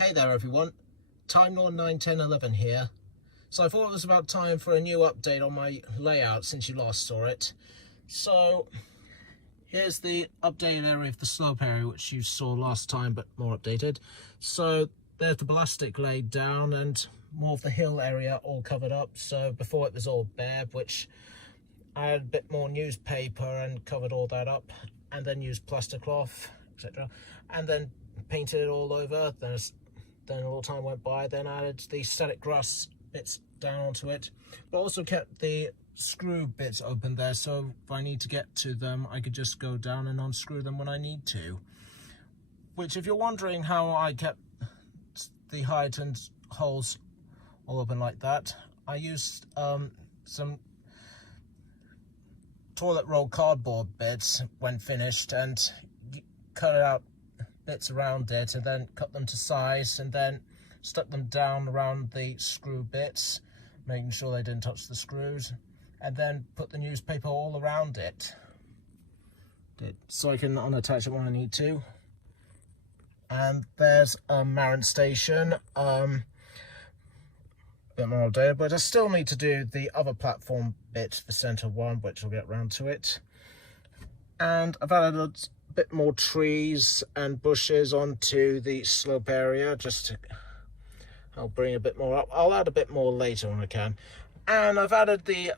Hey there everyone, Time Lord 91011 here. So I thought it was about time for a new update on my layout since you last saw it. So here's the updated area of the slope area which you saw last time but more updated. So there's the ballastic laid down and more of the hill area all covered up. So before it was all bare, which I had a bit more newspaper and covered all that up, and then used plaster cloth, etc. And then painted it all over. Then a little time went by, then added the static grass bits down onto it, but also kept the screw bits open there, so if I need to get to them I could just go down and unscrew them when I need to. Which, if you're wondering how I kept the height and holes all open like that, I used some toilet roll cardboard bits when finished and cut it out bits around it, and then cut them to size, and then stuck them down around the screw bits, making sure they didn't touch the screws, and then put the newspaper all around it so I can unattach it when I need to. And there's a Marin station, bit more outdated, but I still need to do the other platform bit, the center one, which I'll get round to it. And I've added a bit more trees and bushes onto the slope area, just to help bring a bit more up. I'll add a bit more later when I can. And I've added the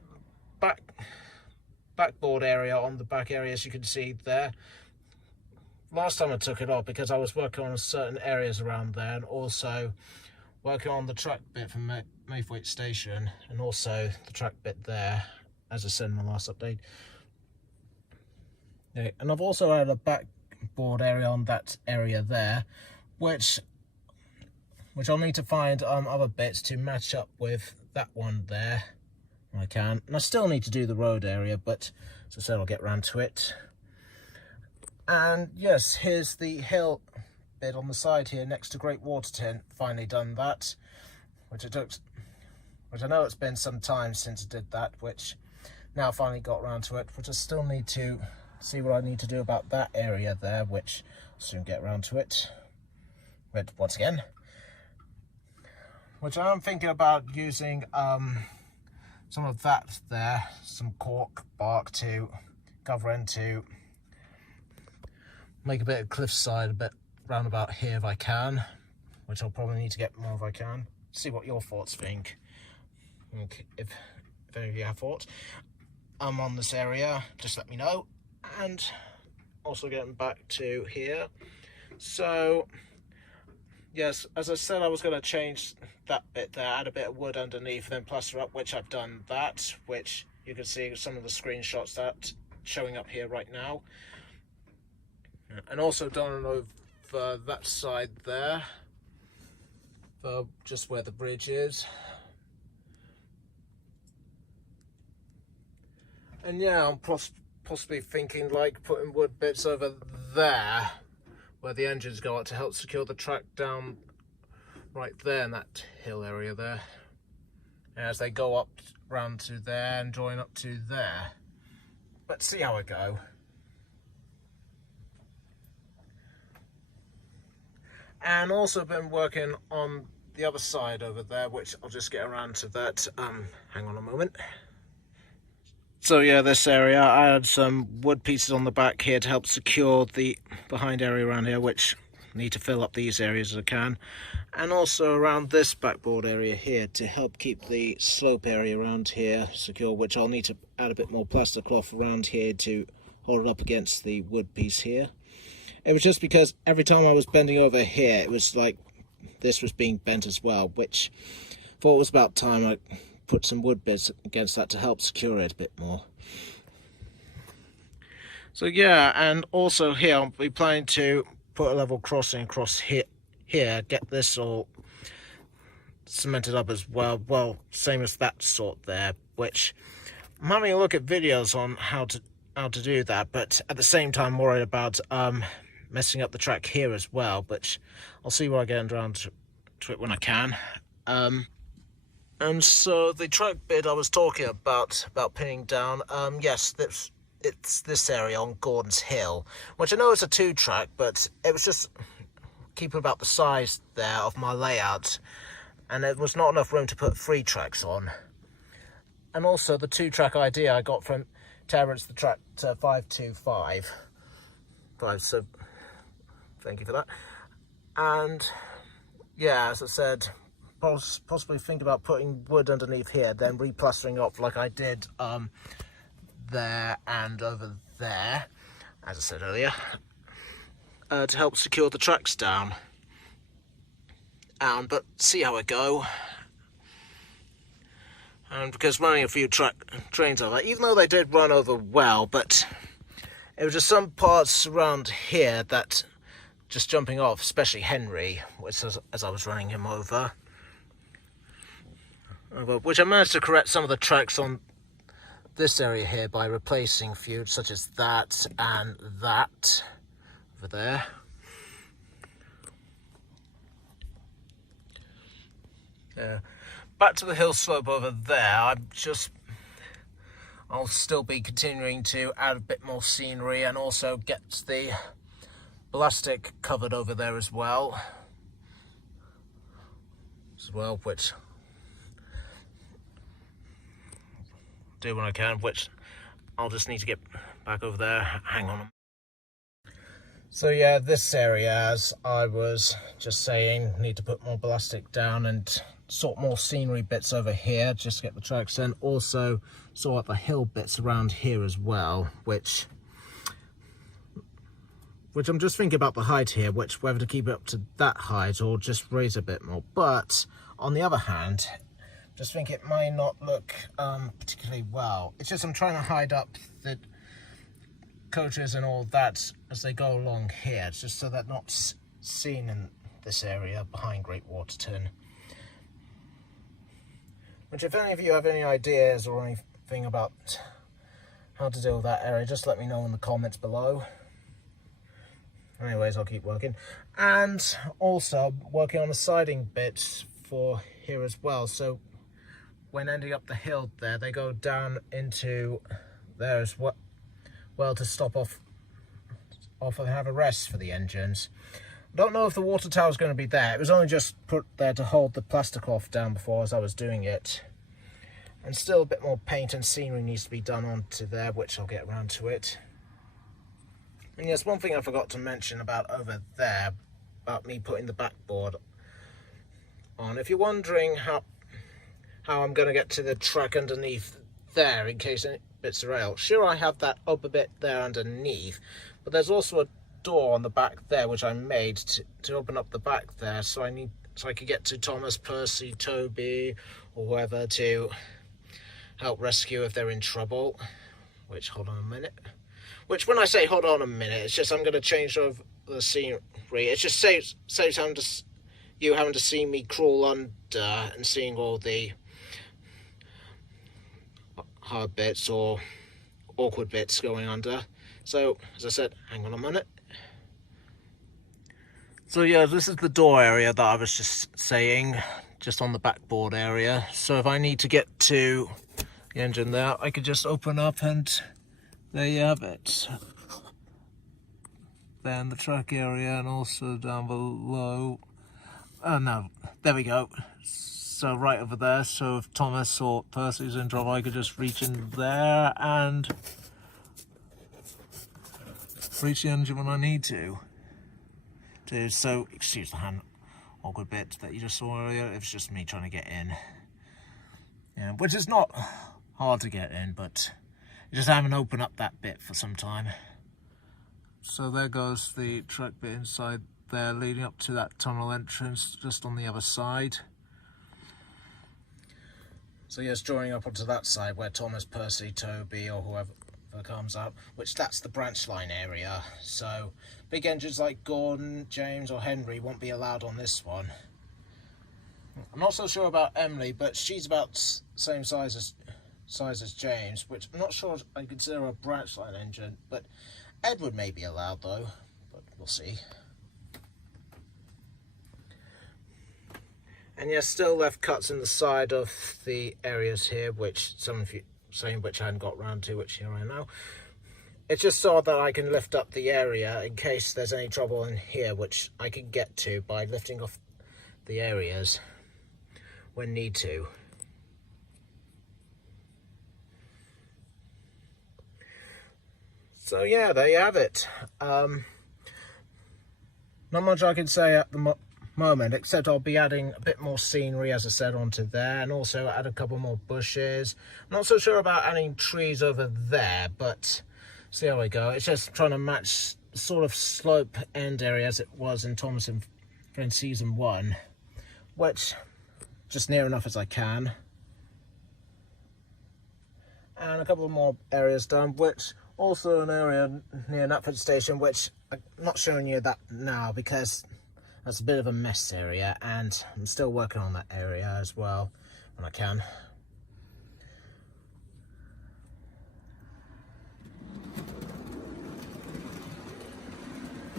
backboard area on the back area, as you can see there. Last time I took it off because I was working on certain areas around there, and also working on the track bit from Maythwaite Station, and also the track bit there, as I said in my last update. And I've also added a backboard area on that area there, which I'll need to find other bits to match up with that one there when I can. And I still need to do the road area, but as I said, I'll get round to it. And yes, here's the hill bit on the side here next to Great Waterton. Finally done that, which I know it's been some time since I did that, which now I finally got around to it, which I still need to see what I need to do about that area there, which I'll soon get around to it. But once again, which I'm thinking about using some of that there, some cork bark to cover into, make a bit of cliffside, a bit round about here if I can, which I'll probably need to get more if I can. See what your thoughts think. If any of you have thoughts on this area, just let me know. And also getting back to here, so yes, as I said, I was going to change that bit there, add a bit of wood underneath, then plaster up, which I've done that, which you can see some of the screenshots that showing up here right now. And also done over that side there, just where the bridge is. And yeah, I'm possibly thinking like putting wood bits over there where the engines go up to help secure the track down right there in that hill area there, as they go up round to there and join up to there. Let's see how I go. And also been working on the other side over there, which I'll just get around to that. Hang on a moment. So yeah, this area, I had some wood pieces on the back here to help secure the behind area around here, which I need to fill up these areas as I can. And also around this backboard area here to help keep the slope area around here secure, which I'll need to add a bit more plaster cloth around here to hold it up against the wood piece here. It was just because every time I was bending over here, it was like this was being bent as well, which I thought it was about time I put some wood bits against that to help secure it a bit more. So yeah, and also here I'll be planning to put a level crossing across here, get this all cemented up as well. Well, same as that sort there, which I'm having a look at videos on how to do that, but at the same time worried about messing up the track here as well, but I'll see where I get around to it when I can. And so the track bit I was talking about pinning down, yes, it's this area on Gordon's Hill, which I know is a 2-track, but it was just keep about the size there of my layout, and there was not enough room to put 3 tracks on. And also the 2-track idea I got from Terrence the Tractor 525. So thank you for that. And yeah, as I said, possibly think about putting wood underneath here, then replastering up like I did there and over there, as I said earlier, to help secure the tracks down. But see how I go. And because running a few trains over, even though they did run over well, but it was just some parts around here that just jumping off, especially Henry, as I was running him over, which I managed to correct some of the tracks on this area here by replacing a few, such as that and that over there. Yeah. Back to the hill slope over there, I'll still be continuing to add a bit more scenery and also get the ballastic covered over there as well, which do when I can, which I'll just need to get back over there. Hang on. So yeah, this area, as I was just saying, need to put more ballastic down and sort more scenery bits over here just to get the tracks in. Also sort out the hill bits around here as well, which I'm just thinking about the height here, whether to keep it up to that height or just raise a bit more. But on the other hand, just think it might not look particularly well. It's just I'm trying to hide up the coaches and all that as they go along here. It's just so they're not seen in this area behind Great Waterton. Which, if any of you have any ideas or anything about how to deal with that area, just let me know in the comments below. Anyways, I'll keep working. And also working on the siding bits for here as well. So when ending up the hill there, they go down into there as well to stop off and have a rest for the engines. Don't know if the water tower is going to be there. It was only just put there to hold the plaster cloth down before as I was doing it. And still a bit more paint and scenery needs to be done onto there, which I'll get around to it. And yes, one thing I forgot to mention about over there, about me putting the backboard on. If you're wondering how I'm going to get to the track underneath there in case any bits are out, sure, I have that up a bit there underneath, but there's also a door on the back there which I made to open up the back there, so I could get to Thomas, Percy, Toby, or whoever to help rescue if they're in trouble. Which, hold on a minute. Which, when I say hold on a minute, it's just I'm going to change over the scenery. It just saves you having to see me crawl under and seeing all the hard bits or awkward bits going under. So, as I said, hang on a minute. So yeah, this is the door area that I was just saying, just on the backboard area. So if I need to get to the engine there, I could just open up and there you have it. Then the track area and also down below. Oh no, there we go. So right over there, so if Thomas or Percy's in trouble, I could just reach in there and reach the engine when I need to. So, excuse the hand awkward bit that you just saw earlier, it was just me trying to get in. Yeah, which is not hard to get in, but you just haven't opened up that bit for some time. So there goes the track bit inside there, leading up to that tunnel entrance just on the other side. So yes, drawing up onto that side where Thomas, Percy, Toby or whoever comes up, which that's the branch line area. So big engines like Gordon, James or Henry won't be allowed on this one. I'm not so sure about Emily, but she's about same size as James, which I'm not sure I consider a branch line engine, but Edward may be allowed though, but we'll see. And yes, still left cuts in the side of the areas here, which some of you saying which I hadn't got round to, which here I am now. It's just so that I can lift up the area in case there's any trouble in here, which I can get to by lifting off the areas when need to. So yeah, there you have it. Not much I can say at the moment, except I'll be adding a bit more scenery, as I said, onto there, and also add a couple more bushes. I'm not so sure about adding trees over there, but see how we go. It's just trying to match sort of slope end area as it was in Thomas and Friends Season 1, which just near enough as I can. And a couple more areas done, which also an area near Knapford Station, which I'm not showing you that now because that's a bit of a mess area, and I'm still working on that area as well when I can.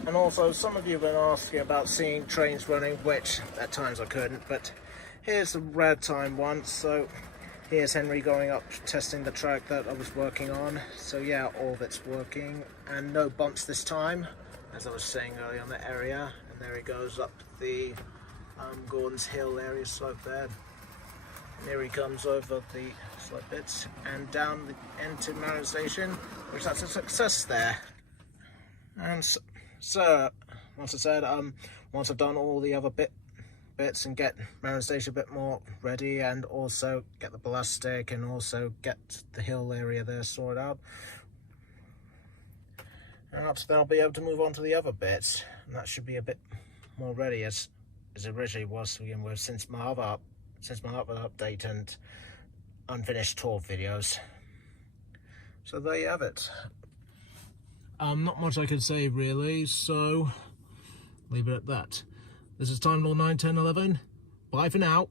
And also, some of you have been asking about seeing trains running, which at times I couldn't, but here's the rad time one. So here's Henry going up testing the track that I was working on. So yeah, all of it's working, and no bumps this time, as I was saying earlier on the area. And there he goes up the Gordon's Hill area slope there. And here he comes over the slope bits and down the end to Marion Station, which that's a success there. And so, once I said, once I've done all the other bits and get Marion Station a bit more ready, and also get the ballastic and also get the hill area there sorted out, perhaps then I'll be able to move on to the other bits, and that should be a bit more ready as it originally was to begin with, since my other update and unfinished tour videos. So there you have it. Not much I can say really, so leave it at that. This is Time Lord 9, 10, 11. Bye for now.